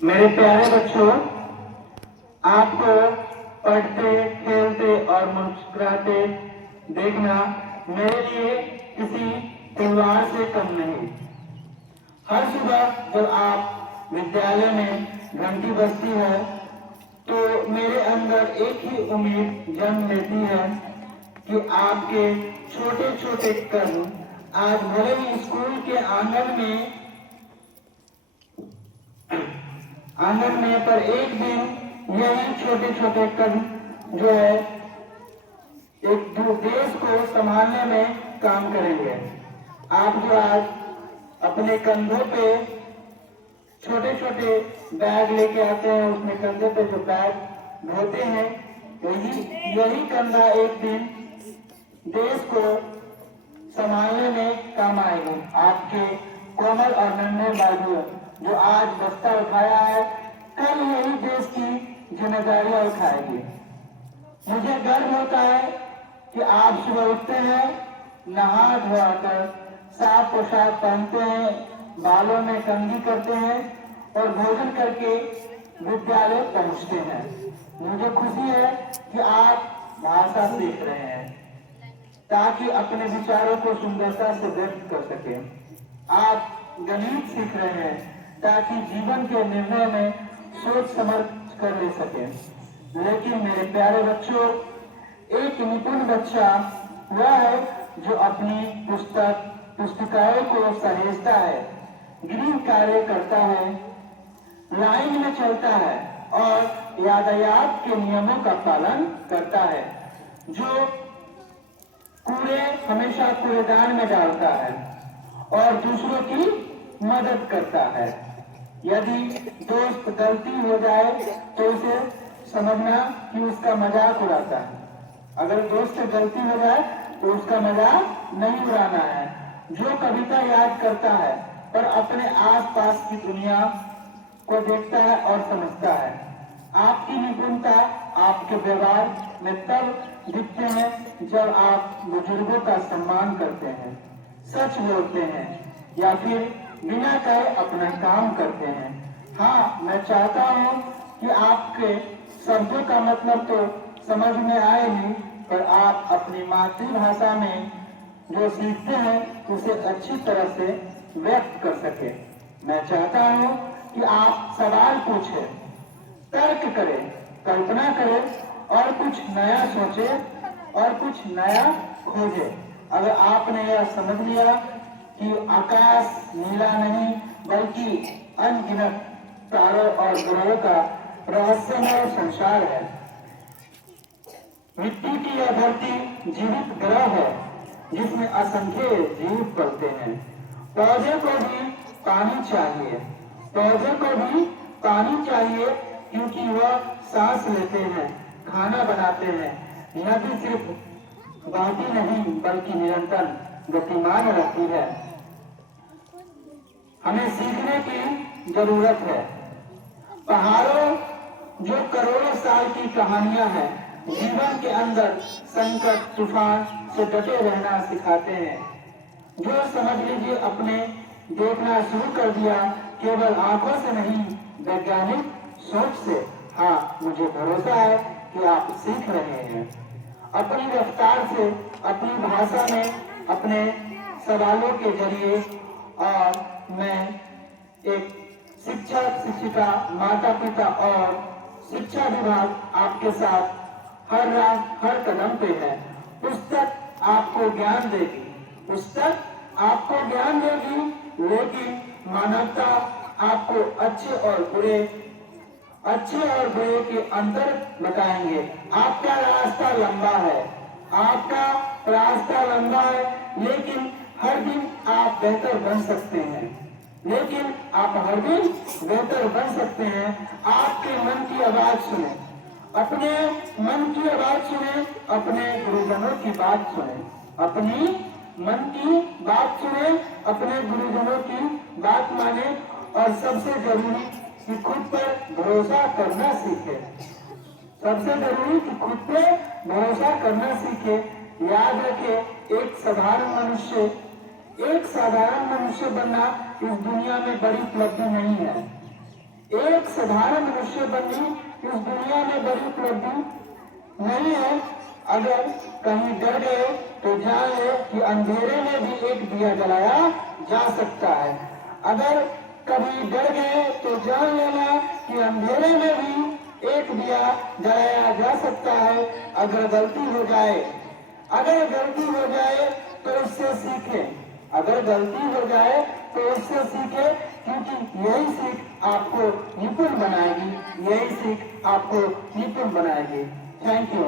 मेरे प्यारे बच्चों, आपको पढ़ते, खेलते और मुस्कुराते देखना मेरे लिए किसी त्योहार से कम नहीं। हर सुबह जब आप विद्यालय में घंटी बजती है तो मेरे अंदर एक ही उम्मीद जन्म लेती है कि आपके छोटे छोटे कदम आज भले ही स्कूल के आंगन में पर एक दिन यही छोटे छोटे कदम जो है एक देश को संभालने में काम करेंगे। आप जो आज अपने कंधों पे छोटे छोटे बैग लेके आते हैं, उसमें कंधे पे जो बैग ढोते हैं, यही कंधा एक दिन देश को संभालने में काम आएगी। आपके कोमल और नन्हे बाजू जो आज बस्ता उठाया है, कल यही देश की जिम्मेदारियां उठाएगी। मुझे गर्व होता है कि आप सुबह उठते हैं, नहा धोकर साफ पोशाक पहनते हैं, बालों में कंघी करते हैं और भोजन करके विद्यालय पहुंचते हैं। मुझे खुशी है कि आप भाषा सीख रहे हैं ताकि अपने विचारों को सुंदरता से व्यक्त कर सके। आप गणित सीख रहे हैं ताकि जीवन के निर्णय में सोच समझ कर ले सके। लेकिन मेरे प्यारे बच्चों, एक निपुण बच्चा वह है जो अपनी पुस्तिकाओं को सहेजता है, गृह कार्य करता है, लाइन में चलता है और यातायात के नियमों का पालन करता है, जो कूड़े हमेशा कूड़ेदान में डालता है और दूसरों की मदद करता है। यदि दोस्त गलती हो जाए तो उसे समझना कि उसका मजाक उड़ाता है। अगर दोस्त से गलती हो जाए तो उसका मजाक नहीं उड़ाना है। जो कविता याद करता है पर अपने आसपास की दुनिया को देखता है और समझता है। आपकी निपुणता आपके व्यवहार में तब दिखते हैं जब आप बुजुर्गों का सम्मान करते हैं, सच बोलते हैं या फिर बिना कहे अपना काम करते हैं। हाँ, मैं चाहता हूँ कि आपके शब्दों का मतलब तो समझ में आए ही, पर आप अपनी मातृभाषा में जो सीखते हैं उसे अच्छी तरह से व्यक्त कर सके। मैं चाहता हूँ कि आप सवाल पूछें, तर्क करें, कल्पना करें और कुछ नया सोचें और कुछ नया खोजें। अगर आपने यह समझ लिया कि आकाश नीला नहीं बल्कि अनगिनत तारों और ग्रहों का रहस्यमय संसार है, मिट्टी की यह धरती जीवित ग्रह है जिसमें असंख्य जीव पलते हैं। पौधे को भी पानी चाहिए, पौधे को भी पानी चाहिए क्योंकि वह सांस लेते हैं, खाना बनाते हैं। नदी सिर्फ बहती नहीं बल्कि निरंतर गतिमान रहती है। हमें सीखने की जरूरत है। पहाड़ों जो करोड़ों साल की कहानियां हैं, जीवन के अंदर संकट तूफान से डटे रहना सिखाते हैं। जो समझ लीजिए अपने देखना शुरू कर दिया, केवल आंखों से नहीं वैज्ञानिक सोच से। हाँ, मुझे भरोसा है कि आप सीख रहे हैं अपनी रफ्तार से, अपनी भाषा में, अपने सवालों के जरिए। और मैं एक शिक्षक, शिक्षिका, माता पिता और शिक्षा विभाग आपके साथ हर रात हर कदम पे है। पुस्तक आपको ज्ञान देगी, पुस्तक आपको ज्ञान देगी, लेकिन मानवता आपको अच्छे और बुरे के अंतर बताएंगे। आपका रास्ता लंबा है, आपका रास्ता लंबा है, लेकिन हर दिन आप बेहतर बन सकते हैं। लेकिन आप हर दिन बेहतर बन सकते हैं। आपके मन की आवाज सुने, अपने मन की आवाज सुने, अपने गुरुजनों की बात सुने, अपनी मन की बात सुने, अपने गुरुजनों की बात माने और सबसे जरूरी कि खुद पर भरोसा करना सीखे। सबसे जरूरी कि खुद पे भरोसा करना सीखे। याद रखे, एक साधारण मनुष्य बनना इस दुनिया में बड़ी उपलब्धि नहीं है। एक साधारण मनुष्य बननी इस दुनिया में बड़ी उपलब्धि नहीं है। अगर कहीं डर गए तो जान ले कि अंधेरे में भी एक दिया जलाया जा सकता है। अगर कभी डर गए तो जान लेना कि अंधेरे में भी एक दिया जलाया जा सकता है। अगर गलती हो जाए तो उससे सीखे। अगर गलती हो जाए तो उससे सीखे, क्योंकि यही सीख आपको निपुण बनाएगी। Thank you.